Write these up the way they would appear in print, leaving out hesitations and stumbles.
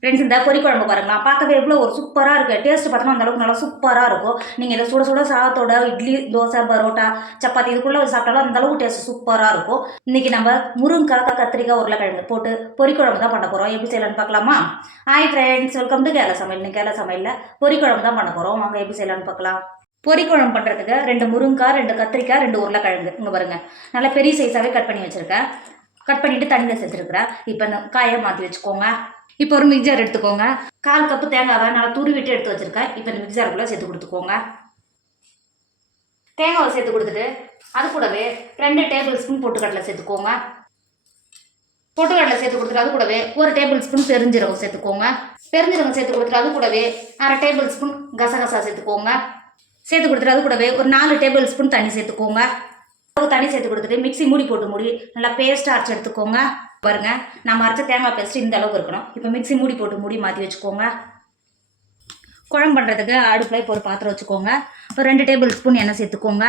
Friends இந்த பொரி குழம்பு பாருங்களா பார்க்கவே எவ்வளோ ஒரு சூப்பராக இருக்குது. டேஸ்ட்டு பார்த்தோம்னா அந்தளவுக்கு நல்லா சூப்பராக இருக்கும். நீங்கள் இதை சுட சுட சாதத்தோட இட்லி தோசை பரோட்டா சப்பாத்தி இதுக்குள்ளே சாப்பிட்டாலும் அந்தளவுக்கு டேஸ்ட் சூப்பராக இருக்கும். இன்றைக்கி நம்ம முருங்கைக்காய் கத்திரிக்காய் உருளைக்கிழங்கு போட்டு பொரி குழம்பு தான் பண்ண போகிறோம். எப்படி செய்யலான்னு பார்க்கலாமா? Hi friends, welcome to Kerala சமையல். இன்னைக்கு கேரளா சமையலில் பொரி குழம்பு தான் பண்ண போகிறோம். வாங்க எப்படி செய்யலான்னு பார்க்கலாம். பொரி குழம்பு பண்ணுறதுக்கு 2 முருங்காய், 2 கத்திரிக்காய், 2 உருளைக்கிழங்கு இங்கே பாருங்கள். நல்லா பெரிய சைஸாகவே கட் பண்ணி வச்சுருக்கேன். கட் பண்ணிவிட்டு தண்ணியில் சேர்த்துருக்குறேன். இப்போ இந்த காயை மாற்றி வச்சுக்கோங்க. இப்போ ஒரு மிக்சர் எடுத்துக்கோங்க. 1/4 கப்பு தேங்காவை நல்லா துருவிட்டு எடுத்து வச்சுருக்கேன். இப்போ இந்த மிக்சருக்குள்ளே சேர்த்து கொடுத்துக்கோங்க. தேங்காவை சேர்த்து கொடுத்துட்டு அது கூடவே 2 டேபிள் ஸ்பூன் பொட்டுக்கடலை சேர்த்துக்கோங்க. பொட்டுக்கடலை சேர்த்து கொடுத்துட்டு அது கூடவே 1 டேபிள் ஸ்பூன் பெருஞ்சீரகம் சேர்த்துக்கோங்க. பெருஞ்சீரகம் சேர்த்து கொடுத்துட்டு அது கூடவே 1/2 டேபிள் ஸ்பூன் கசகசா சேர்த்துக்கோங்க. சேர்த்து கொடுத்துட்டு அது கூடவே ஒரு 4 டேபிள் ஸ்பூன் தண்ணி சேர்த்துக்கோங்க. தண்ணி சேர்த்து கொடுத்துட்டு மிக்ஸி மூடி போட்டு மூடி நல்லா பேஸ்ட்டாக அரைச்சி எடுத்துக்கோங்க. பாருங்க, நம்ம அரைச்ச தேங்காய் பேஸ்ட் இந்த அளவுக்கு இருக்கணும். இப்போ மிக்ஸி மூடி போட்டு மூடி மாற்றி வச்சுக்கோங்க. குழம்பு பண்ணுறதுக்கு அடுப்பில் இப்போ ஒரு பாத்திரம் வச்சுக்கோங்க. ஒரு 2 டேபிள் ஸ்பூன் எண்ணெய் சேர்த்துக்கோங்க.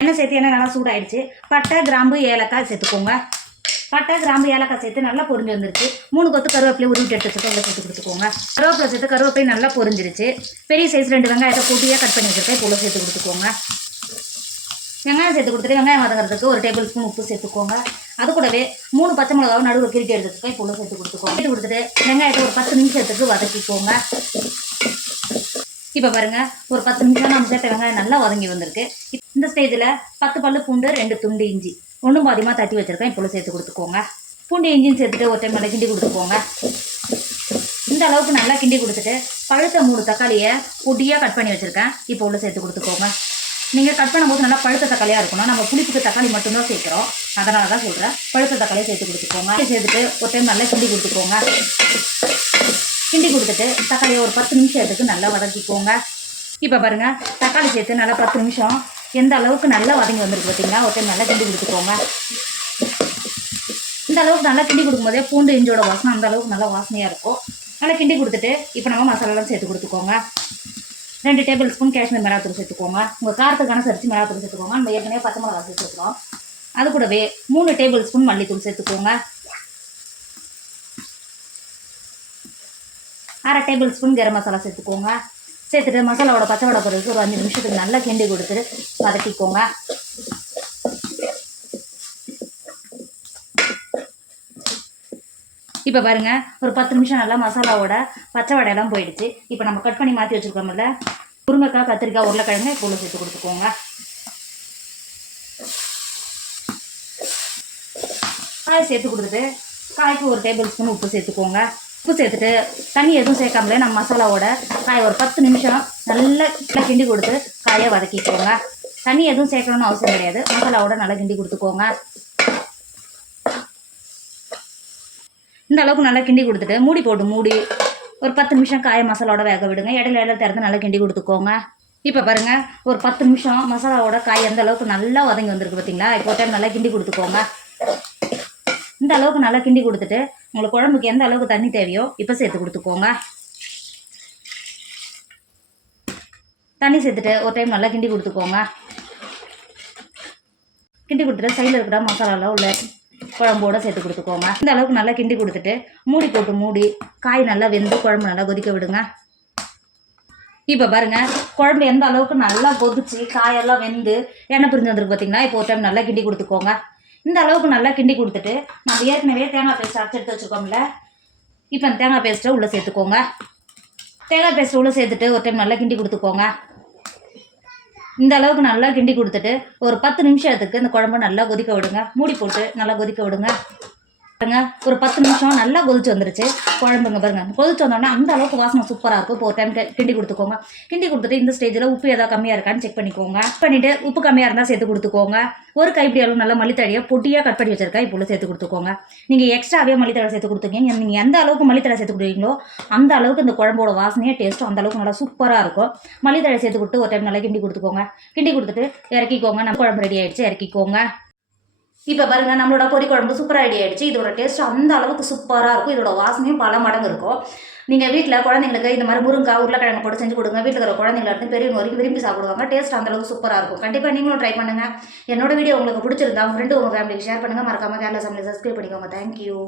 எண்ணெய் சேர்த்து எண்ணெய் நல்லா சூடாயிடுச்சு. பட்டை கிராம்பு ஏலக்காய் சேர்த்துக்கோங்க. பட்டை கிராம்பு ஏலக்காய் சேர்த்து நல்லா பொரிஞ்சு வந்துருச்சு. 3 கொத்து கருவேப்பிலை உருவிட்டு எடுத்து வச்சுட்டு சேர்த்து கொடுத்துக்கோங்க. கருவேப்பிலை சேர்த்து கருவேப்பிலை நல்லா பொரிஞ்சிருச்சு. பெரிய சைஸ் 2 வெங்காயத்தை போட்டியாக கட் பண்ணி வச்சுருக்கேன். இப்போ சேர்த்து கொடுத்துக்கோங்க. வெங்காயம் சேர்த்து கொடுத்துட்டு வெங்காயம் வதங்கிறதுக்கு 1 டேபிள் ஸ்பூன் உப்பு சேர்த்துக்கோங்க. அது கூடவே 3 பச்சை மிளகாவை நடுவில் கிரிட்டி எடுத்துக்கோங்க. இப்போ சேர்த்து கொடுத்துக்கோங்க. சேர்த்து கொடுத்துட்டு வெங்காயத்தை ஒரு 10 நிமிஷத்துக்கு வதக்கிக்கோங்க. இப்போ பாருங்கள், ஒரு 10 நிமிஷம் நம்ம சேர்த்த வெங்காயம் நல்லா வதங்கி வந்திருக்கு. இந்த ஸ்டேஜில் 10 பல்லு பூண்டு, 2 துண்டு இஞ்சி ஒன்றும் பாதியமாக தட்டி வச்சுருக்கேன். இப்போ சேர்த்து கொடுத்துக்கோங்க. பூண்டு இஞ்சின்னு சேர்த்துட்டு ஒரு டைம் நல்லா கிண்டி கொடுத்துக்கோங்க. இந்த அளவுக்கு நல்லா கிண்டி கொடுத்துட்டு பழுத்த 3 தக்காளியை பொடியாக கட் பண்ணி வச்சுருக்கேன். இப்போ சேர்த்து கொடுத்துக்கோங்க. நீங்கள் கட் பண்ணும்போது நல்லா பழுத்த தக்காளியாக இருக்கணும். நம்ம புளிப்புக்கு தக்காளி மட்டும்தான் சேர்க்குறோம், அதனால தான் சொல்கிறேன். பழுத்த தக்காளியை சேர்த்து கொடுத்துக்கோங்க. சேர்த்துட்டு ஒரு டைம் நல்லா கிண்டி கொடுத்துக்கோங்க. கிண்டி கொடுத்துட்டு தக்காளியை ஒரு 10 நிமிஷத்துக்கு நல்லா வதக்கிக்கோங்க. இப்போ பாருங்கள், தக்காளி சேர்த்து நல்லா 10 நிமிஷம் எந்த அளவுக்கு நல்லா வதங்கி வந்துருக்கு பார்த்தீங்கன்னா, ஒரு டைம் நல்லா கிண்டி கொடுத்துக்கோங்க. இந்த அளவுக்கு நல்லா கிண்டி கொடுக்கும்போதே பூண்டு இஞ்சியோட வாசனை அந்த அளவுக்கு நல்லா வாசனையாக இருக்கும். நல்லா கிண்டி கொடுத்துட்டு இப்போ நம்ம மசாலாலாம் சேர்த்து கொடுத்துக்கோங்க. 2 டேபிள் ஸ்பூன் காஷ்மீர் மிளகாத்தூள் சேர்த்துக்கோங்க. உங்கள் காரத்துக்கான சரிச்சு மிளகாத்தூள் சேர்த்துக்கோங்க. நம்ம ஏற்கனவே பச்சை மிளகா சேர்த்துக்கிறோம். அது கூடவே 3 டேபிள் ஸ்பூன் மல்லித்தூள் சேர்த்துக்கோங்க. 1/2 டேபிள் ஸ்பூன் கரம் மசாலா சேர்த்துக்கோங்க. சேர்த்துட்டு மசாலாவோட பச்சை வடை பொருளுக்கு ஒரு 5 நிமிஷத்துக்கு நல்லா கிண்டி கொடுத்துட்டு வதக்கிக்கோங்க. இப்போ பாருங்கள், ஒரு 10 நிமிஷம் நல்லா மசாலாவோட பச்சை வடையெல்லாம் போயிடுச்சு. இப்போ நம்ம கட் பண்ணி மாற்றி வச்சுருக்கோம்ல முருங்கைக்காய், கத்திரிக்காய், உருளைக்கிழங்கு இப்போ சேர்த்து கொடுத்துக்கோங்க. காய் சேர்த்து கொடுத்துட்டு காய்க்கு 1 டேபிள் ஸ்பூன் உப்பு சேர்த்துக்கோங்க. உப்பு சேர்த்துட்டு தண்ணி எதுவும் சேர்க்காமலே நம்ம மசாலாவோட காய் ஒரு 10 நிமிஷம் நல்லா கிண்டி கொடுத்து காயை வதக்கிக்கோங்க. தண்ணி எதுவும் சேர்க்கணும்னு அவசியம் கிடையாது. மசாலாவோட நல்லா கிண்டி கொடுத்துக்கோங்க. இந்த அளவுக்கு நல்லா கிண்டி கொடுத்துட்டு மூடி போட்டு மூடி ஒரு 10 நிமிஷம் காய மசாலாவோட வேக விடுங்க. இடையில திறந்து நல்லா கிண்டி கொடுத்துக்கோங்க. இப்போ பாருங்கள், ஒரு 10 நிமிஷம் மசாலாவோட காய் எந்த அளவுக்கு நல்லா வதங்கி வந்திருக்கு பார்த்தீங்களா? இப்போ டைம் நல்லா கிண்டி கொடுத்துக்கோங்க. இந்த அளவுக்கு நல்லா கிண்டி கொடுத்துட்டு உங்களுக்கு குழம்புக்கு எந்த அளவுக்கு தண்ணி தேவையோ இப்போ சேர்த்து கொடுத்துக்கோங்க. தண்ணி சேர்த்துட்டு ஒரு டைம் நல்லா கிண்டி கொடுத்துக்கோங்க. கிண்டி கொடுத்துட்டு சைடில் இருக்கிற மசாலாலாம் உள்ள குழம்போடு சேர்த்து கொடுத்துக்கோங்க. இந்த அளவுக்கு நல்லா கிண்டி கொடுத்துட்டு மூடி போட்டு மூடி காய் நல்லா வெந்து குழம்பு நல்லா கொதிக்க விடுங்க. இப்போ பாருங்கள், குழம்பு எந்த அளவுக்கு நல்லா கொதிச்சு காயெல்லாம் வெந்து எண்ணெய் பிரிஞ்சு வந்துருக்கு பார்த்தீங்கன்னா, இப்போ ஒரு டைம் நல்லா கிண்டி கொடுத்துக்கோங்க. இந்த அளவுக்கு நல்லா கிண்டி கொடுத்துட்டு நம்ம ஏற்கனவே தேங்காய் பேஸ்ட் அரைச்சி எடுத்து வச்சுருக்கோம்ல, இப்போ அந்த தேங்காய் பேஸ்ட்டை உள்ளே சேர்த்துக்கோங்க. தேங்காய் பேஸ்ட்டை உள்ளே சேர்த்துட்டு ஒரு டைம் நல்லா கிண்டி கொடுத்துக்கோங்க. இந்த அளவுக்கு நல்லா கிண்டி கொடுத்துட்டு ஒரு 10 நிமிஷத்துக்கு இந்த குழம்பு நல்லா கொதிக்க விடுங்க. மூடி போட்டு நல்லா கொதிக்க விடுங்க. பாருங்க, ஒரு 10 நிமிஷம் நல்லா கொதிச்சு வந்துருச்சு குழம்புங்க. பாருங்க, கொதிச்சு வந்தோடனே அந்த அளவுக்கு வாசனை சூப்பராக இருக்கும். இப்போ ஒரு டைம் கிண்டி கொடுத்துக்கோங்க. கிண்டி கொடுத்துட்டு இந்த ஸ்டேஜில் உப்பு ஏதாவது கம்மியாக இருக்கான்னு செக் பண்ணிக்கோங்க. பண்ணிவிட்டு உப்பு கம்மியாக இருந்தால் சேர்த்து கொடுத்துக்கோங்க. ஒரு கைப்பிடி அளவு நல்லா மல்லித்தழையை பொடியாக கட் பண்ணி வச்சிருக்கேன். இப்போ சேர்த்து கொடுத்துக்கோங்க. நீங்கள் எக்ஸ்ட்ராவே மல்லித்தழை சேர்த்து கொடுத்துருக்கீங்க. நீங்கள் எந்த அளவுக்கு மல்லித்தழை சேர்த்து கொடுக்குறீங்களோ அந்த அளவுக்கு இந்த குழம்போட வாசனையே டேஸ்ட்டும் அந்த அளவுக்கு நல்லா சூப்பராக இருக்கும். மல்லித்தழை சேர்த்து கொடுத்து ஒரு டைம் நல்லா கிண்டி கொடுத்துக்கோங்க. கிண்டி கொடுத்துட்டு இறக்கிக்கோங்க. நம்ம குழம்பு ரெடி ஆகிடுச்சு, இறக்கிக்கோங்க. இப்போ பாருங்கள், நம்மளோட பொரி குழம்பு சூப்பராக ரெடி ஆகிடுச்சு. இதோட டேஸ்ட் அந்த அளவுக்கு சூப்பராக இருக்கும். இதோட வாசனையும் பல மடங்கு இருக்கும். நீங்கள் வீட்டில் குழந்தைங்களுக்கு இந்த மாதிரி முருங்காய், உருளைக்கிழங்கு போட்டு செஞ்சு கொடுங்க. வீட்டில் இருக்கிற குழந்தைங்கள இருந்து பெரியவங்க வரைக்கும் விரும்பி சாப்பிடுவாங்க. டேஸ்ட் அந்த அளவுக்கு சூப்பராக இருக்கும். கண்டிப்பாக நீங்களும் ட்ரை பண்ணுங்கள். என்னோட வீடியோ உங்களுக்கு பிடிச்சிருந்தா உங்கள் ஃப்ரெண்டு உங்கள் ஃபேமிலிக்கு ஷேர் பண்ணுங்கள். மறக்காமல் கேரளா சமையல் சப்ஸ்கிரைப் பண்ணிக்கோங்க. தேங்க்யூ.